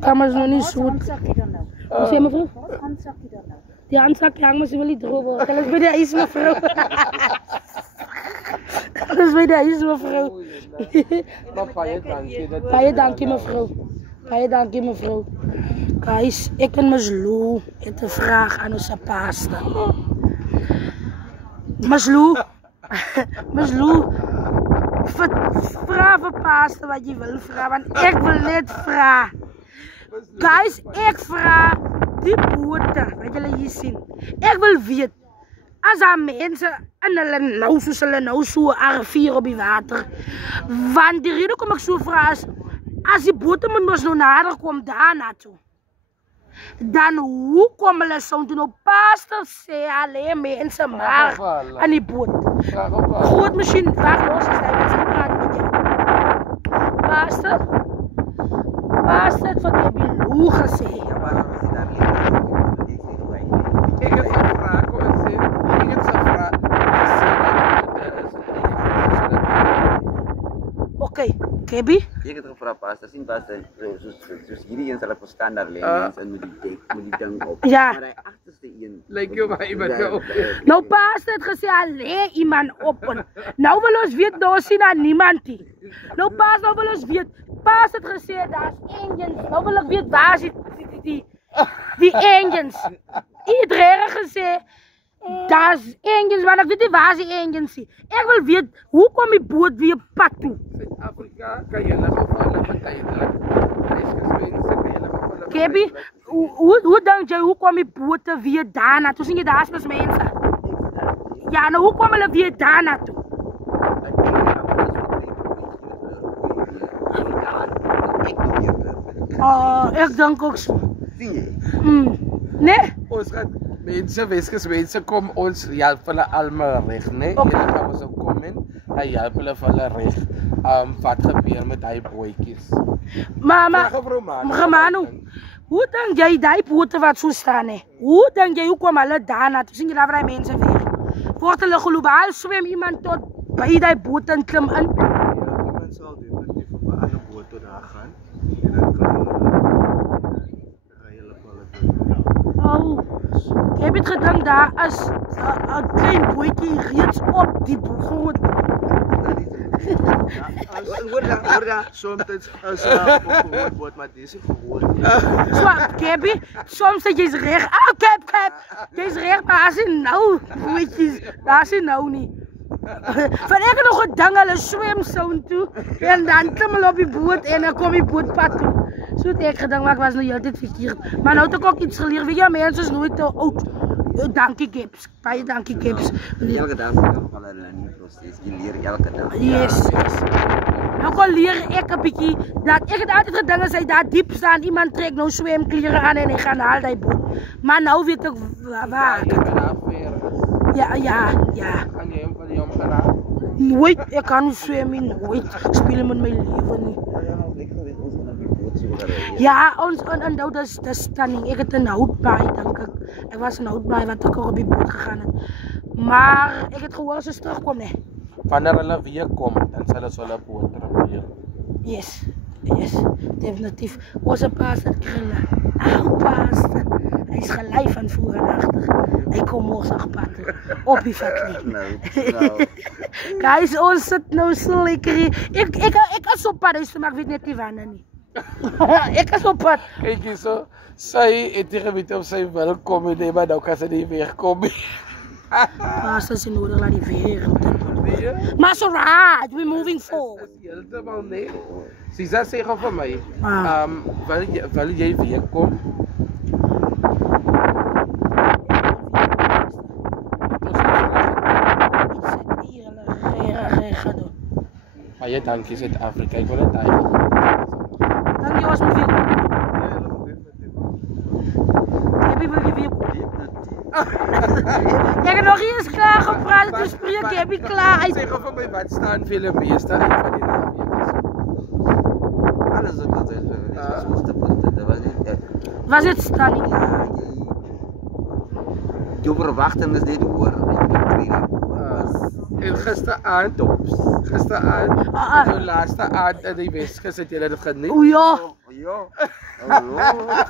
Kamers nog niet zoet. Hoe zei mevrouw? Die handzakje hangt maar ze wil niet droog worden. Dat is bij de ijs mevrouw. Dat is bij de ijs mevrouw. Baie dankie mevrouw. Baie dankie mevrouw. Guys, ik en Maslow het een vraag aan onze pasta. Maslow, vraag voor pasta wat je wil vragen, want ik wil net vragen. Guys, ik vraag die boten, wat jullie hier zien. Ik wil weten, als er mensen en hulle nou zo R4 op die water. Want die reden kom ik zo vragen, als die boten moet ons nou nader komen daar naartoe. Dan hoe komen we zo toen op pasta zeggen alleen mensen maar aan die boot. Goed misschien waar los is dat mensen praten met jou. Pasta het wat heb je loe gezegd. Ik heb een vraag Oké, Kebi? Ik heb gevraagd pasta, zien pasta, zoals jullie eens al staan daar alleen en moet die ding op. Ja. Maar hij achterste een. Lijkt je maar iemand op. Nou pasta het gezegd alleen iemand op. Nou wil ons weten, nou zien aan niemand die. Nou pasta nou wil ons weten, pasta het gezegd, daar is engines. Nou wil ik weten, waar zit die engines. Iedereen gezegd. Dat is engines, maar ik weet niet waar ze engines zien. Ik wil weten, hoe kom die boot weer pad toe? Zuid-Afrika kan je nog vallen van Thailand. Kebi, hoe denk jij, hoe kom die boten weer daar naartoe? Zien je daar als mensen? Ja, nou hoe komen ze weer daar naartoe? Oh, ik denk ook zo. Zie je? Nee? Ons gaat mensen, mensen komen ons helpen allemaal recht, nee? Okay. Jullie gaan ons ook komen en helpen hulle recht. Wat gebeur met die bootjies? Maar Romano, hoe denk jij die boten wat zo staan? Hè? Hoe denk jij, hoe komen alle daar naartoe? Zien je daar waar mensen weer? Wordt hulle globaal zwem iemand tot bij die boten klim in? Ja, iemand zal definitief op een andere boot daar gaan. En dan ga je hulle vallen. Oh, ik heb het gedacht daar is een klein bootje reeds op die boot. Hoor dat, soms is op een boot, maar deze gewoon. Zo, Kebi, soms dat je is recht. Ah, Kep, je is recht, maar als je nou bootjes, daar is je nou niet. Van ik heb nog gedacht, hulle zwem zo toe en dan klim op die boot en dan kom die boot pad toe. Zo heb ik gedacht, maar ik was nog altijd verkeerd. Maar nou heb ik ook iets geleerd. Weet je, mensen is nooit te oud. Dankie Gips, baie dankie Gips. Elke dag vallen hulle in die proces. Je leert elke dag. Yes. Nou kon leren ik een beetje dat ik het altijd gedacht als hij daar diep staan, iemand trekt nou zwemkleren aan en ik ga naar die boot. Maar nou weet ik waar. Ja. Kan je hem van die omgedaan? Nooit, ik kan niet zwemmen, nooit. Ik speel met mijn leven niet. Ja, en dat is stunning. Ik had een houtbaai, denk ik. Ik was een houtbaai wat ik op die boot gegaan heb. Maar ik heb gehoord als ze terugkomen. Wanneer hulle weer komt, dan zal ze hulle boot terug. Yes, definitief. Onze paas het krillen. Oud paas. Hij is gelijk van voor en achter. Hij komt morgen patten. Op die vatling. Nou. Guys, ons zit nou zo lekker hier. Ik kan zo pad, maar ik weet net die wanneer niet. Ik kan zo pad. Kijk je zo, zij het tegen mij of zij welkom in, maar nou kan ze niet wegkomen. Paas is in nodig, laat die weer. Maar zo raar, we're moving forward. Helemaal nee. Sisa zeggen van mij, wil jij weer komen? Maar je dank je Zuid-Afrika, ik wil het eigenlijk. Dank je was met weer. Heb je wil je weer? Ik heb nog eens klaar gepraat, dus spreek heb je klaar. Zeg van mij, wat staan veel meeste uit van die naam? Alles wat is moest punten, dat was niet echt. Was het staan niet? Ja, je verwachten is dit hoor. En gisteravond, de laatste aand in die Westkus, het jullie het geniet? O ja. Yo. Oh,